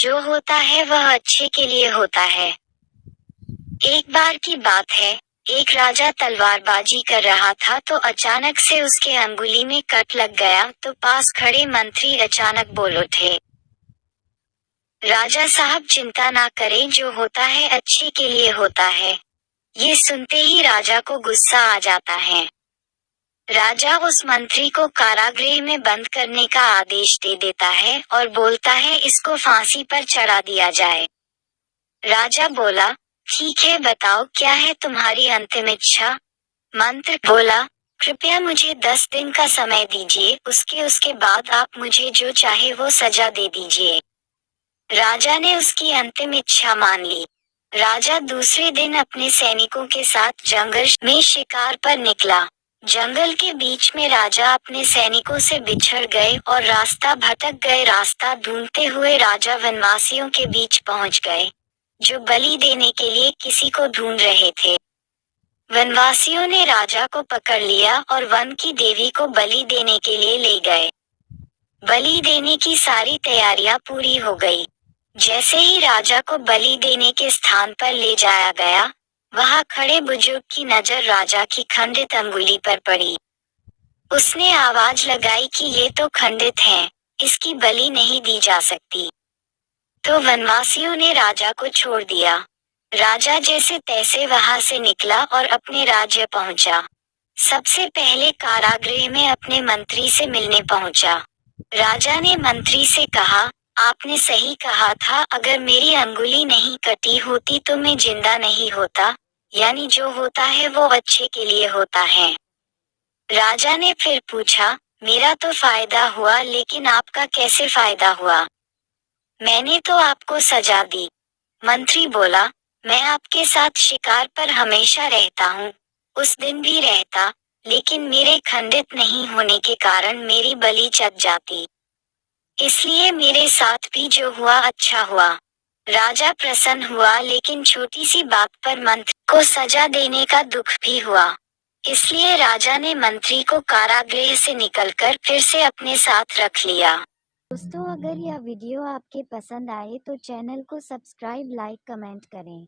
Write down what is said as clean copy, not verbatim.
जो होता है वह अच्छे के लिए होता है। एक बार की बात है, एक राजा तलवारबाजी कर रहा था तो अचानक से उसके अंगुली में कट लग गया तो पास खड़े मंत्री अचानक बोल उठे, राजा साहब चिंता ना करें, जो होता है अच्छे के लिए होता है। ये सुनते ही राजा को गुस्सा आ जाता है। राजा उस मंत्री को कारागृह में बंद करने का आदेश दे देता है और बोलता है इसको फांसी पर चढ़ा दिया जाए। राजा बोला, ठीक है, बताओ क्या है तुम्हारी अंतिम इच्छा। मंत्री बोला, कृपया मुझे 10 दिन का समय दीजिए, उसके बाद आप मुझे जो चाहे वो सजा दे दीजिए। राजा ने उसकी अंतिम इच्छा मान ली। राजा दूसरे दिन अपने सैनिकों के साथ जंगल में शिकार पर निकला। जंगल के बीच में राजा अपने सैनिकों से बिछड़ गए और रास्ता भटक गए। रास्ता ढूंढते हुए राजा वनवासियों के बीच पहुंच गए, जो बलि देने के लिए किसी को ढूंढ रहे थे। वनवासियों ने राजा को पकड़ लिया और वन की देवी को बलि देने के लिए ले गए। बलि देने की सारी तैयारियां पूरी हो गई। जैसे ही राजा को बलि देने के स्थान पर ले जाया गया, वहां खड़े बुजुर्ग की नजर राजा की खंडित अंगुली पर पड़ी। उसने आवाज लगाई कि ये तो खंडित है, इसकी बलि नहीं दी जा सकती। तो वनवासियों ने राजा को छोड़ दिया। राजा जैसे तैसे वहां से निकला और अपने राज्य पहुंचा। सबसे पहले कारागृह में अपने मंत्री से मिलने पहुंचा। राजा ने मंत्री से कहा, आपने सही कहा था, अगर मेरी अंगुली नहीं कटी होती तो मैं जिंदा नहीं होता, यानी जो होता है वो अच्छे के लिए होता है। राजा ने फिर पूछा, मेरा तो फायदा हुआ, लेकिन आपका कैसे फायदा हुआ? मैंने तो आपको सजा दी। मंत्री बोला, मैं आपके साथ शिकार पर हमेशा रहता हूँ, उस दिन भी रहता, लेकिन मेरे खंडित नहीं होने के कारण मेरी बलि चढ़ जाती। इसलिए मेरे साथ भी जो हुआ अच्छा हुआ। राजा प्रसन्न हुआ, लेकिन छोटी सी बात पर मंत्री को सजा देने का दुख भी हुआ। इसलिए राजा ने मंत्री को कारागृह से निकलकर फिर से अपने साथ रख लिया। दोस्तों, अगर यह वीडियो आपके पसंद आए तो चैनल को सब्सक्राइब, लाइक, कमेंट करें।